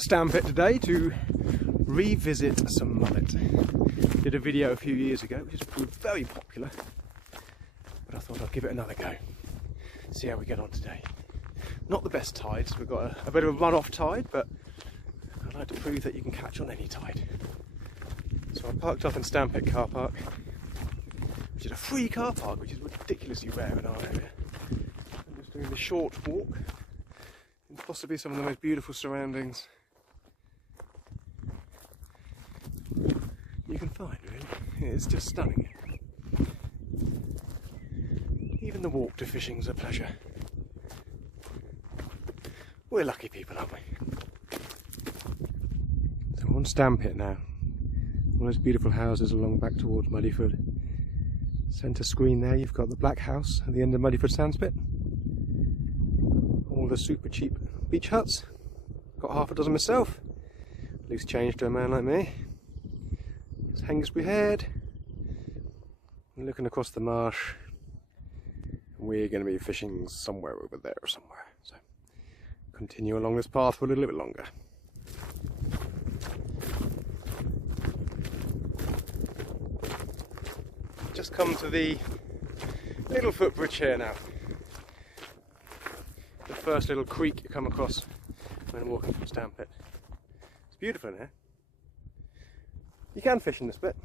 at Stampit today to revisit some mullet. Did a video a few years ago which has proved very popular, but I thought I'd give it another go. See how we get on today. Not the best tides, we've got a bit of a run-off tide, but I'd like to prove that you can catch on any tide. So I parked up in Stampit car park, which is a free car park, which is ridiculously rare in our area. I'm just doing the short walk in possibly some of the most beautiful surroundings you can find, really. It's just stunning. Even the walk to fishing's a pleasure. We're lucky people, aren't we? So we're on Stampit now. One of those beautiful houses along back towards Muddyford. Centre screen there, you've got the black house at the end of Muddyford Sandspit. All the super cheap beach huts. Got half a dozen myself. Loose change to a man like me. It's Hengistbury Head. And looking across the marsh. We're going to be fishing somewhere over there or somewhere. So continue along this path for a little bit longer. Just come to the little footbridge here now. The first little creek you come across when walking from Stampit. It's beautiful in here. You can fish in this bit.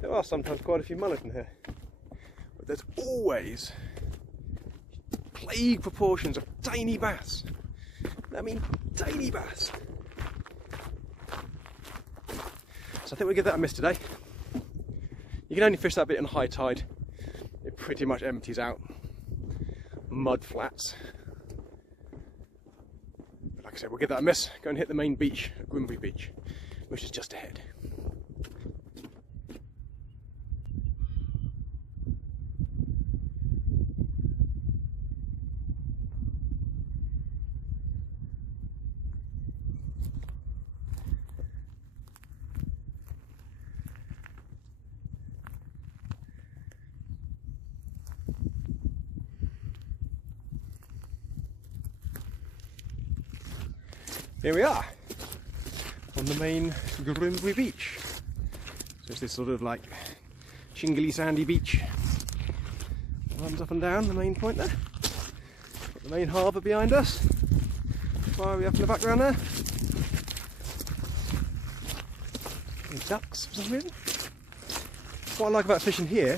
There are sometimes quite a few mullet in here. But there's always plague proportions of tiny bass. I mean, tiny bass. So I think we'll give that a miss today. You can only fish that bit in high tide. It pretty much empties out. Mud flats. But like I said, we'll give that a miss. Go and hit the main beach at Grimbury Beach, which is just ahead. Here we are, on the main Grimbury Beach. So it's this sort of like shingly sandy beach. Runs up and down the main point there. Got the main harbour behind us. Far way up in the background there. And ducks for some reason. What I like about fishing here,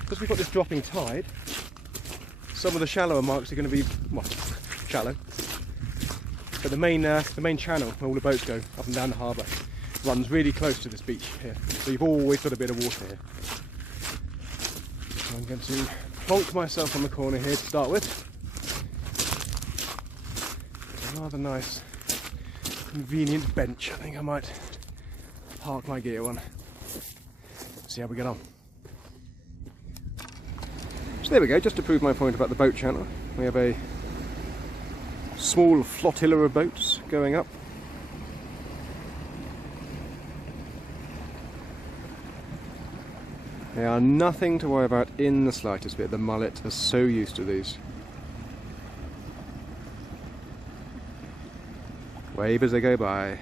because we've got this dropping tide, some of the shallower marks are going to be, well, shallow. But the main channel where all the boats go up and down the harbour runs really close to this beach here. So you've always got a bit of water here. So I'm going to plonk myself on the corner here to start with. A rather nice, convenient bench. I think I might park my gear on. See how we get on. So there we go, just to prove my point about the boat channel. We have a small flotilla of boats going up. They are nothing to worry about in the slightest bit. The mullet are so used to these. Wave as they go by.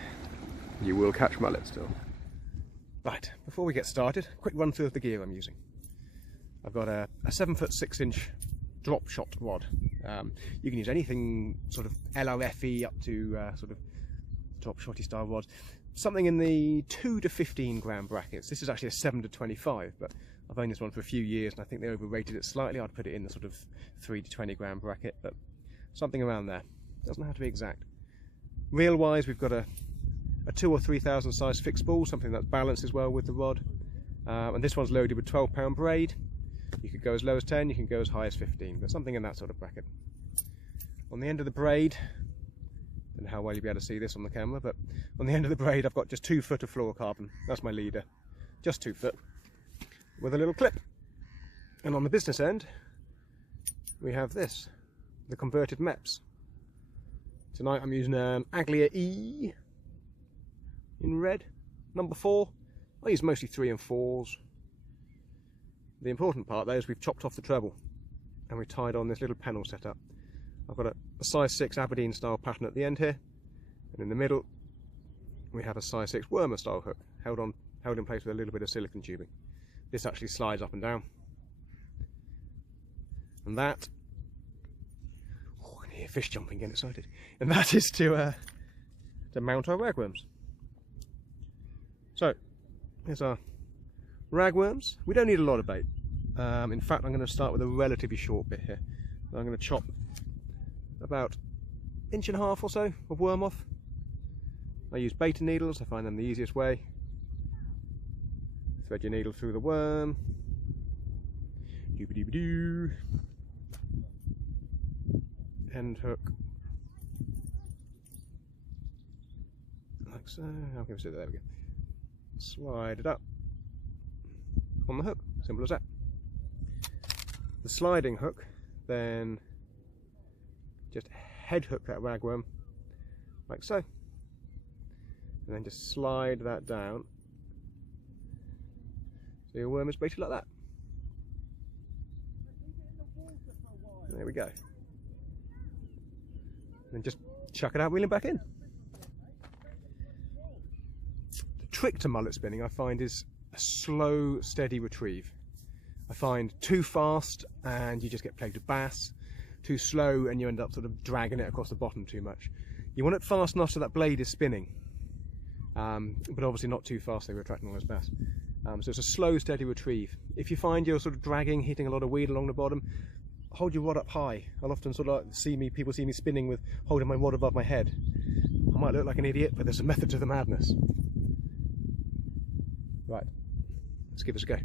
You will catch mullet still. Right, before we get started, quick run through of the gear I'm using. I've got a 7-foot 6-inch drop shot rod. You can use anything sort of LRFE up to sort of drop shotty style rods. Something in the 2 to 15 gram brackets. This is actually a 7 to 25, but I've owned this one for a few years and I think they overrated it slightly. I'd put it in the sort of 3 to 20 gram bracket, but something around there. Doesn't have to be exact. Reel wise, we've got a 2 or 3,000 size fixed ball, something that balances well with the rod. And this one's loaded with 12-pound braid. You could go as low as 10, you can go as high as 15, but something in that sort of bracket. On the end of the braid, I don't know how well you'll be able to see this on the camera, but on the end of the braid I've got just 2 foot of fluorocarbon. That's my leader. Just 2 foot. With a little clip. And on the business end, we have this, the converted Mepps. Tonight I'm using an Aglia E in red, number 4. I use mostly 3 and 4s. The important part though is we've chopped off the treble and we tied on this little panel setup. I've got a size 6 Aberdeen style pattern at the end here, And in the middle we have a size 6 wormer style hook, held in place with a little bit of silicone tubing. This actually slides up and down. And that, oh, I can hear fish jumping, getting excited. And that is to mount our ragworms. So, here's our ragworms. We don't need a lot of bait. In fact, I'm going to start with a relatively short bit here. I'm going to chop about 1.5 inches or so of worm off. I use beta needles, I find them the easiest way. Thread your needle through the worm. Doo-ba-doo-ba-doo. End hook. Like so. I'll give it there we go. Slide it up on the hook. Simple as that. The sliding hook, then just head hook that ragworm like so. And then just slide that down. So your worm is basically like that. There we go. And just chuck it out, reel it back in. The trick to mullet spinning, I find, is a slow, steady retrieve. I find too fast and you just get plagued with bass. Too slow and you end up sort of dragging it across the bottom too much. You want it fast enough so that blade is spinning. But obviously not too fast so you're attracting all those bass. So it's a slow, steady retrieve. If you find you're sort of dragging, hitting a lot of weed along the bottom, hold your rod up high. I'll often sort of people see me spinning with holding my rod above my head. I might look like an idiot, but there's a method to the madness. Right, let's give this a go.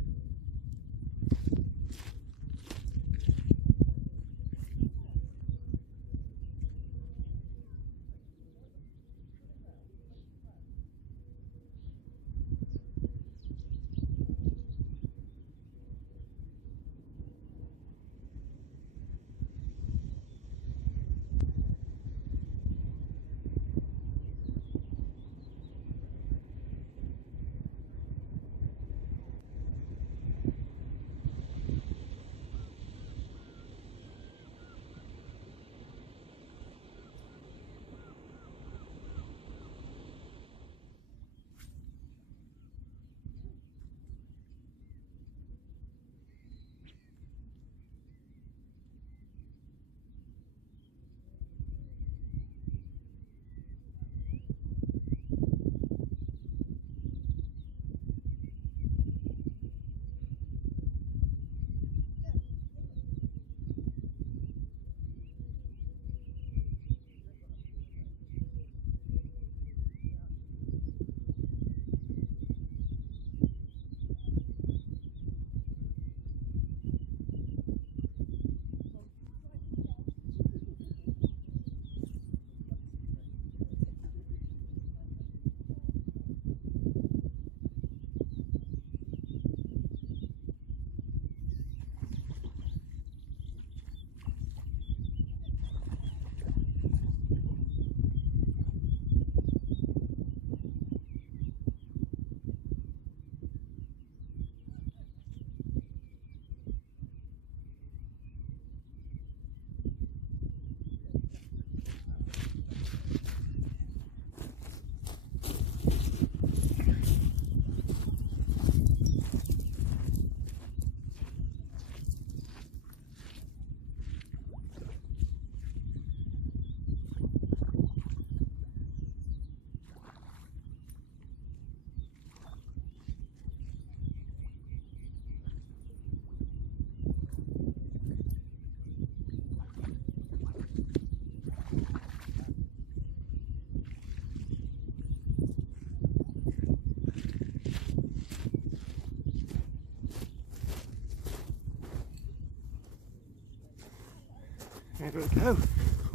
There we go.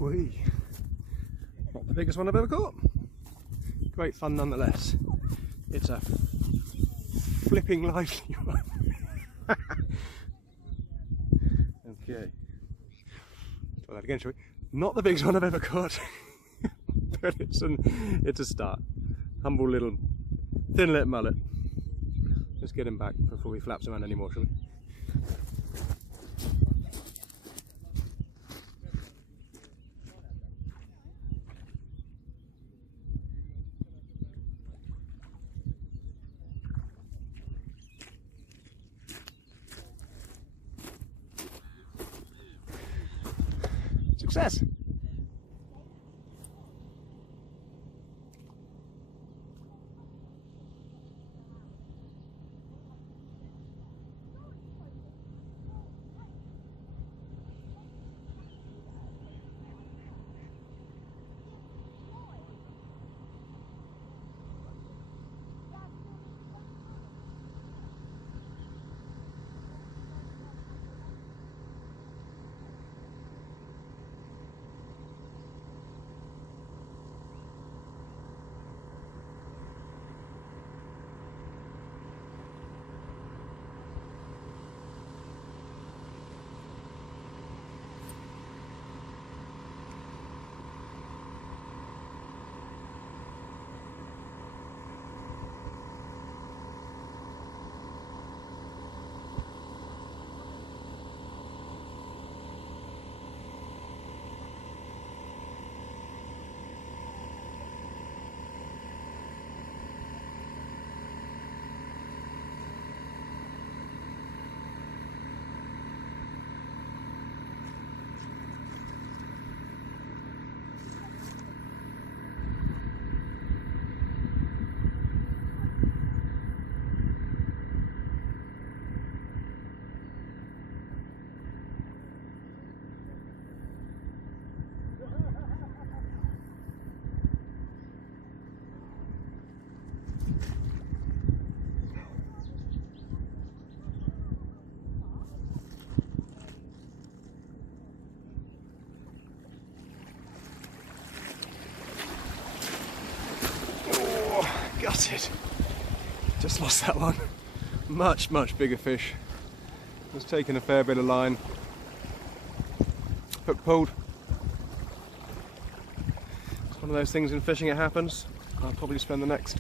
Whee. Not the biggest one I've ever caught. Great fun nonetheless. It's a flipping lively one. Okay. Try that again, shall we? Not the biggest one I've ever caught. But it's a start. Humble little thin-lipped mullet. Let's get him back before he flaps around anymore, shall we? Success! Gutted. Just lost that one. Much bigger fish. Was taking a fair bit of line. Hook pulled. It's one of those things in fishing, it happens. I'll probably spend the next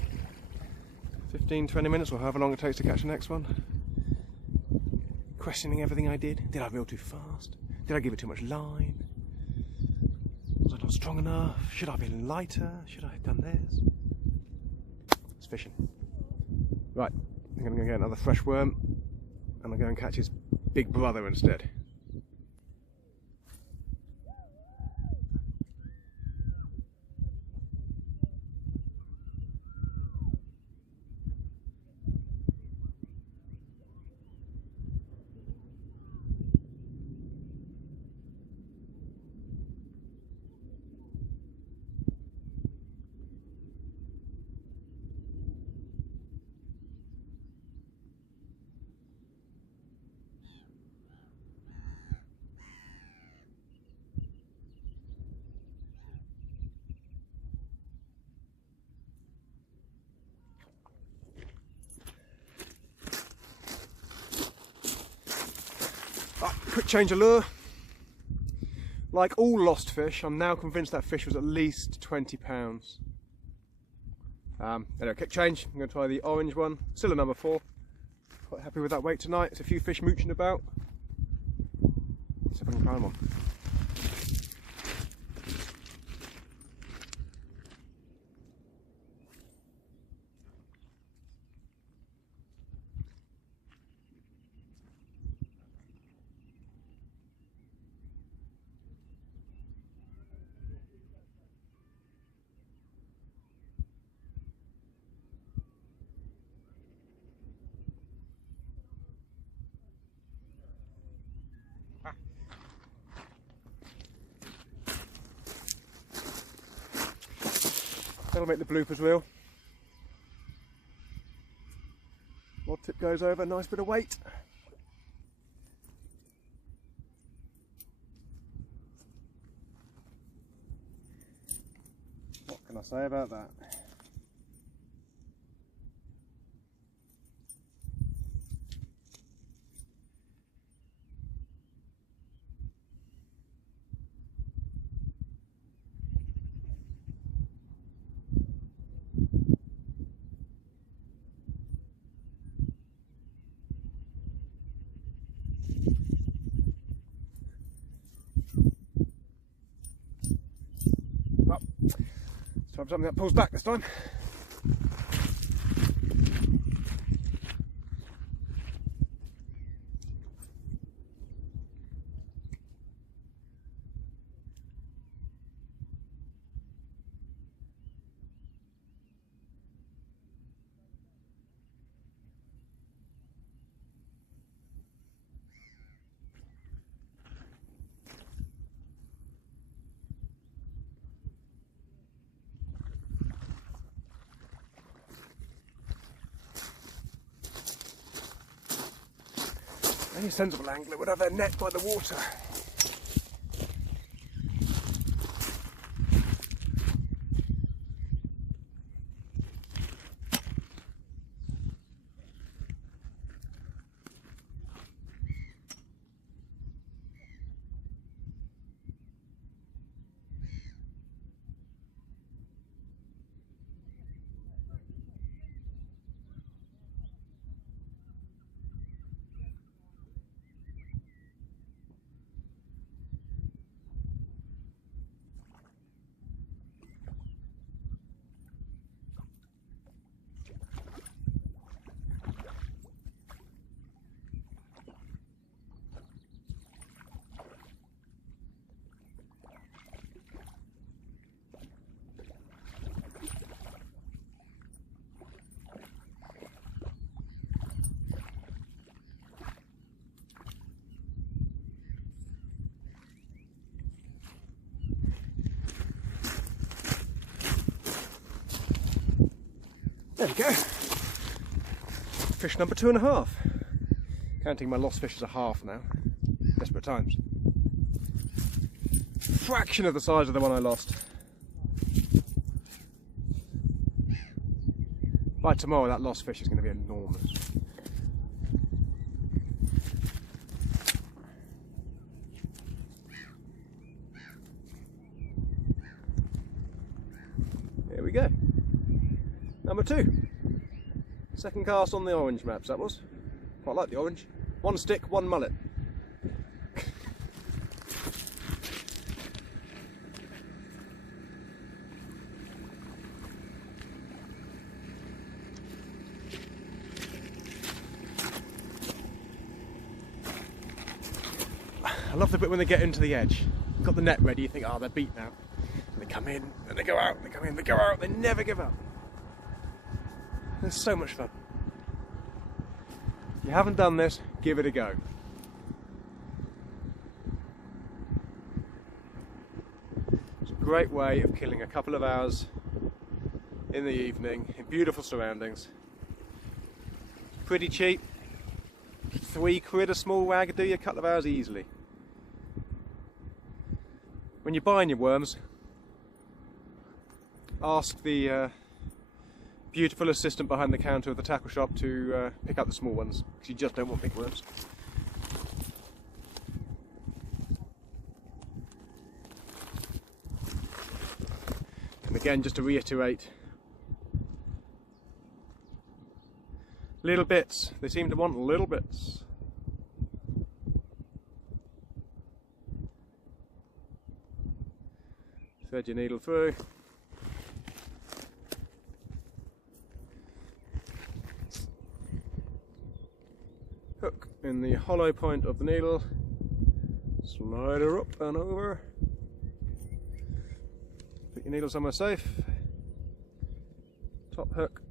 15-20 minutes or however long it takes to catch the next one questioning everything I did. Did I reel too fast? Did I give it too much line? Was I not strong enough? Should I have been lighter? Should I have done this? Fishing. Right, I'm going to go get another fresh worm and I'll go and catch his big brother instead. Quick change of lure. Like all lost fish, I'm now convinced that fish was at least 20 pounds. Anyway, quick change. I'm going to try the orange one. Still a number 4. Quite happy with that weight tonight. There's a few fish mooching about. Let's see if I can find one. That'll make the bloopers reel. Rod tip goes over, nice bit of weight. What can I say about that? Let's try something that pulls back this time. Any sensible angler would have their net by the water. There we go. Fish number 2.5. Counting my lost fish as a half now. Desperate times. Fraction of the size of the one I lost. By tomorrow that lost fish is going to be enormous. Here we go. Number 2. Second cast on the orange Mepps, that was. Quite like the orange. 1 stick, 1 mullet. I love the bit when they get into the edge. You've got the net ready, you think, oh, they're beat now. And they come in, and they go out, they come in, they go out, they never give up. It's so much fun. If you haven't done this, give it a go. It's a great way of killing a couple of hours in the evening in beautiful surroundings. Pretty cheap. £3 a small wag will do you a couple of hours easily. When you're buying your worms, ask the beautiful assistant behind the counter of the tackle shop to pick up the small ones, because you just don't want big worms. And again, just to reiterate, little bits, they seem to want little bits. Thread your needle through. Hook in the hollow point of the needle, slide her up and over, put your needle somewhere safe, top hook,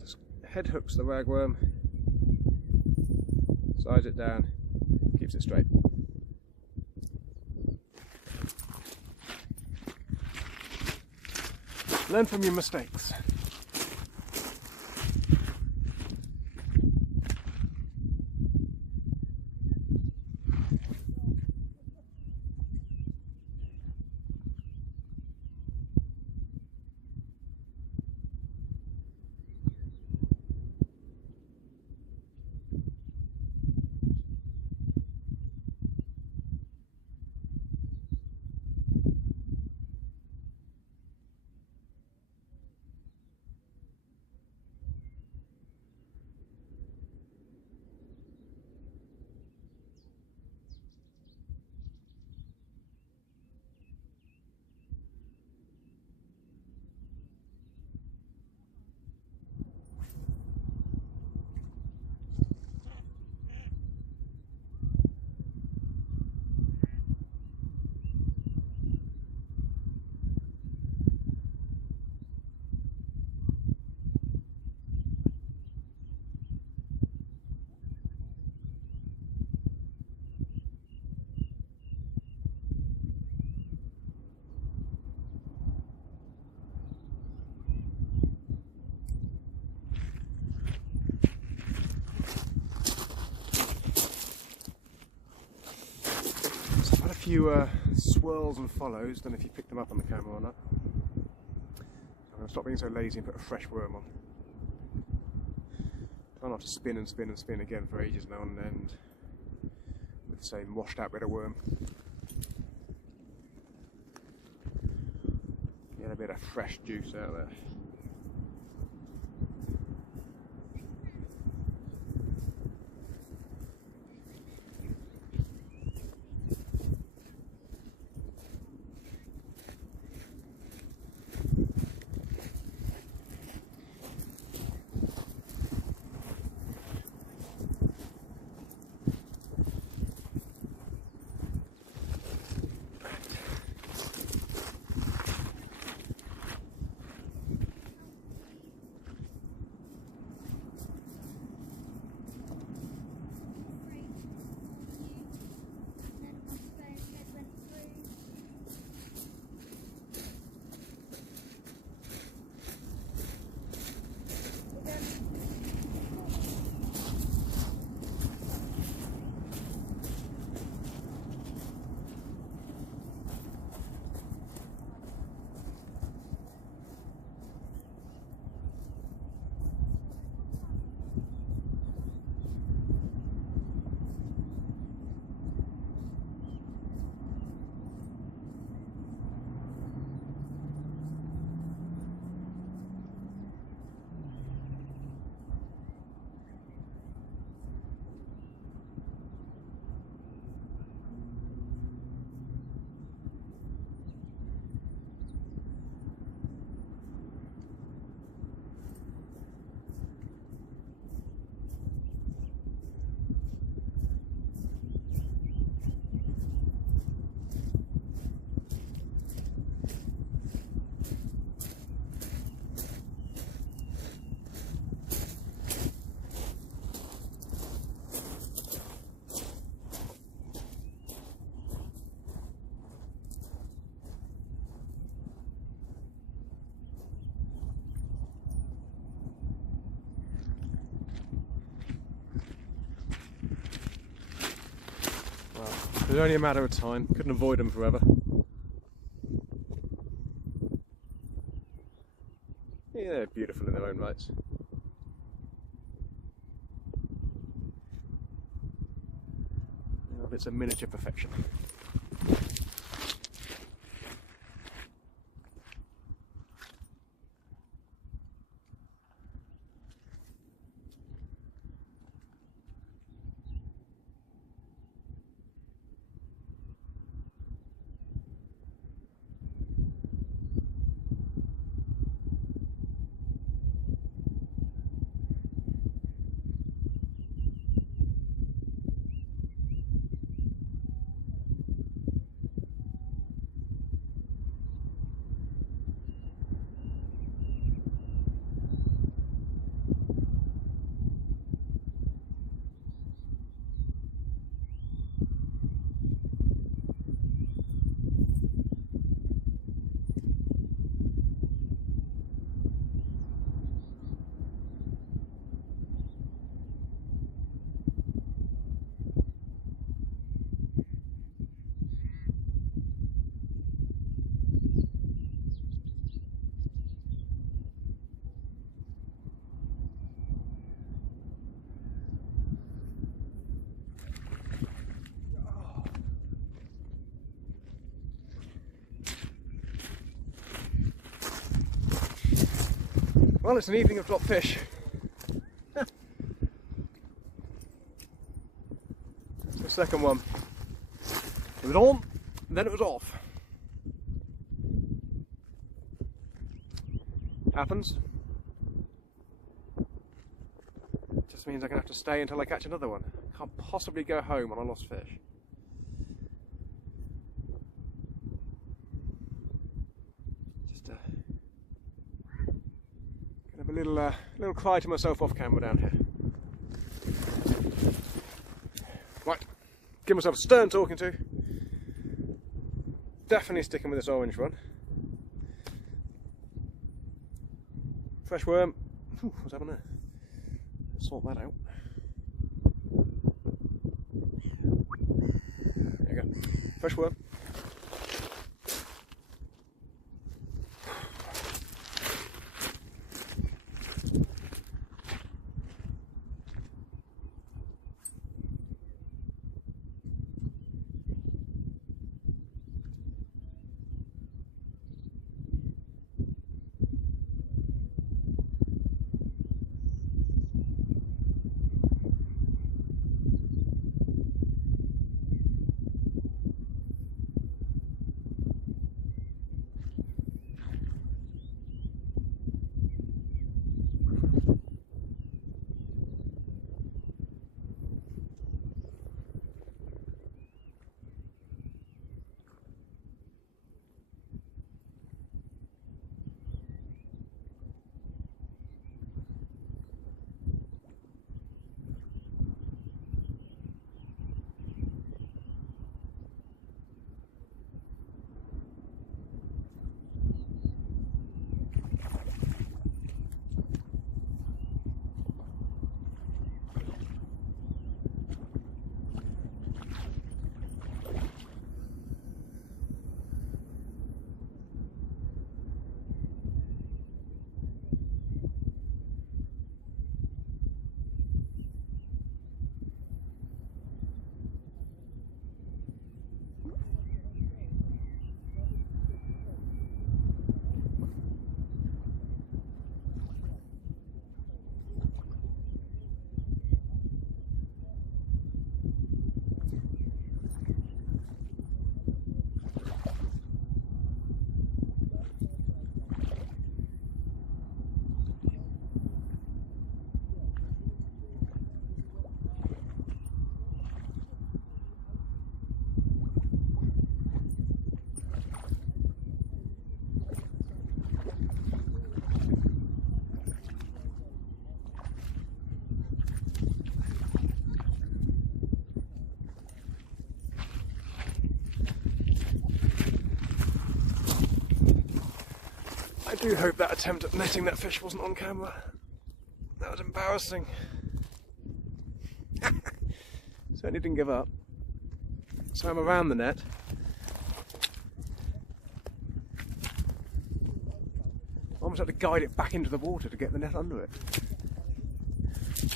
just head hooks the ragworm, slides it down, keeps it straight. Learn from your mistakes. few swirls and follows. Don't know if you picked them up on the camera or not. I'm going to stop being so lazy and put a fresh worm on. Try not to spin and spin and spin again for ages now and end with the same washed out bit of worm. Get a bit of fresh juice out there. It was only a matter of time, couldn't avoid them forever. Yeah, they're beautiful in their own rights. It's a miniature perfection. Well, it's an evening of dropped fish. That's the second one. It was on, and then it was off. Happens. Just means I'm going to have to stay until I catch another one. Can't possibly go home on a lost fish. Little cry to myself off camera down here. Right, give myself a stern talking to. Definitely sticking with this orange one. Fresh worm. Ooh, what's happened there? Sort that out. There you go. fresh worm. I do hope that attempt at netting that fish wasn't on camera. That was embarrassing. Certainly didn't give up. Swam around the net. Almost had to guide it back into the water to get the net under it.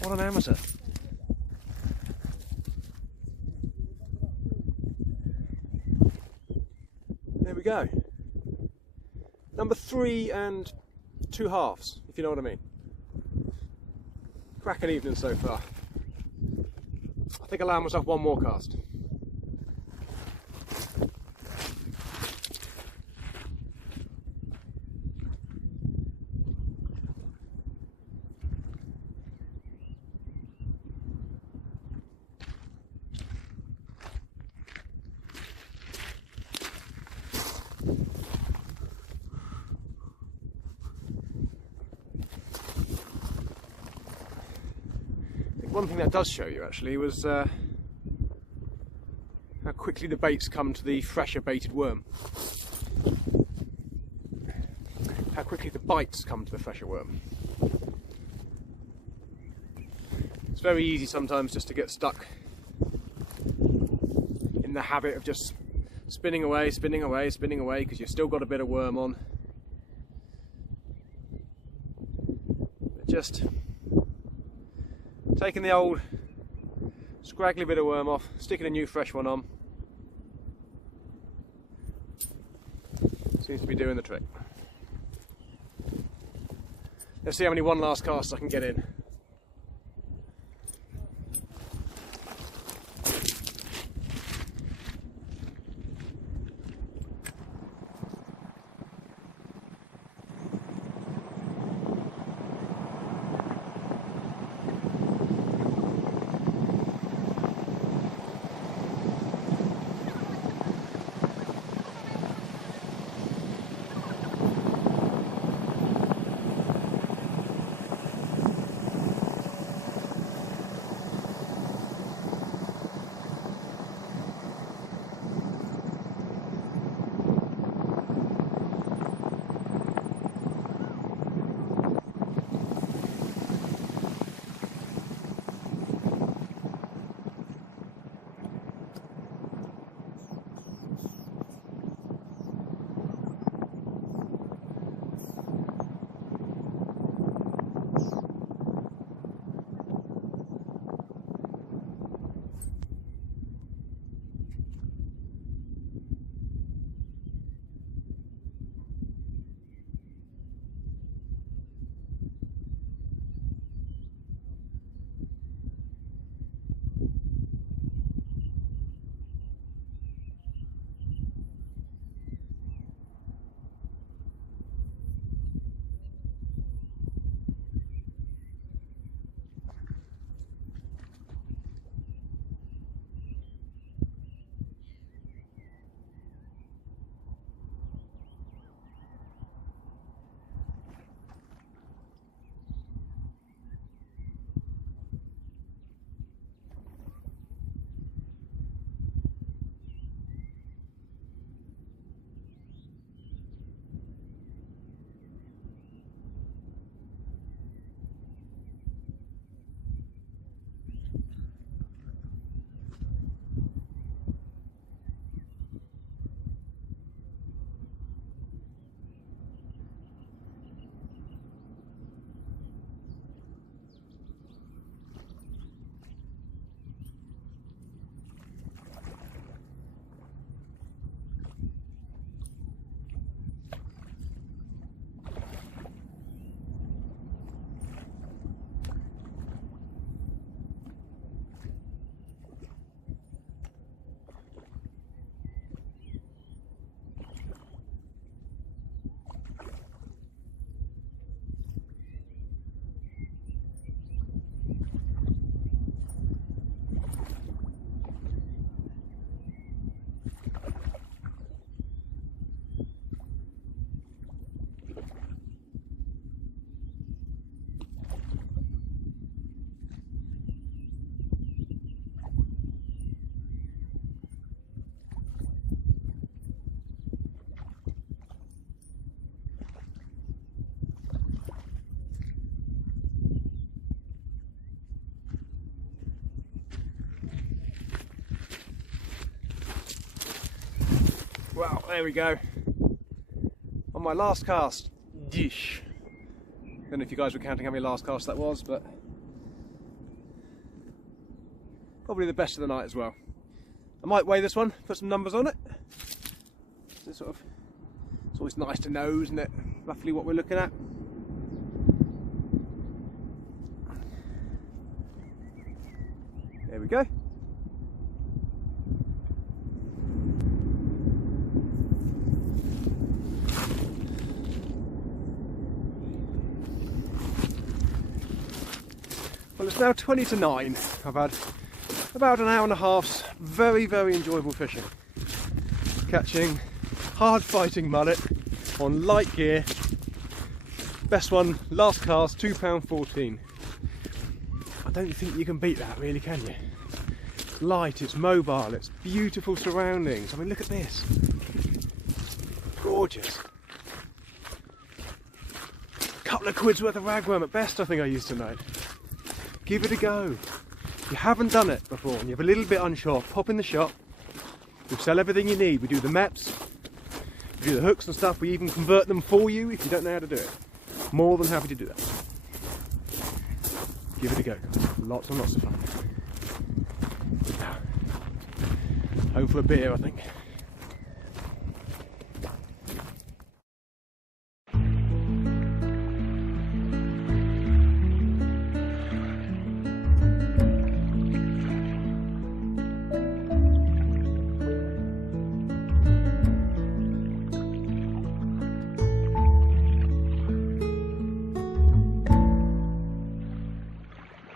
What an amateur. There we go. Number 3 2/2, if you know what I mean. Cracking evening so far. I think I'll allow myself one more cast. One thing that does show you actually was how quickly the baits come to the fresher baited worm. How quickly the bites come to the fresher worm. It's very easy sometimes just to get stuck in the habit of just spinning away because you've still got a bit of worm on. But just taking the old scraggly bit of worm off, sticking a new fresh one on, seems to be doing the trick. Let's see how many one last casts I can get in. There we go. On my last cast. Dish. Don't know if you guys were counting how many last casts that was, but probably the best of the night as well. I might weigh this one, put some numbers on it. It's always nice to know, isn't it, roughly what we're looking at. There we go. Well, it's now 20 to 9. I've had about an hour and a half's very, very enjoyable fishing. Catching hard fighting mullet on light gear. Best one, last cast, £2.14. I don't think you can beat that, really, can you? It's light, it's mobile, it's beautiful surroundings. I mean, look at this. Gorgeous. A couple of quid's worth of ragworm at best, I think I used tonight. Give it a go. If you haven't done it before and you're a little bit unsure, pop in the shop. We sell everything you need. We do the Mepps, we do the hooks and stuff. We even convert them for you if you don't know how to do it. More than happy to do that. Give it a go. Lots and lots of fun. Home for a beer, I think.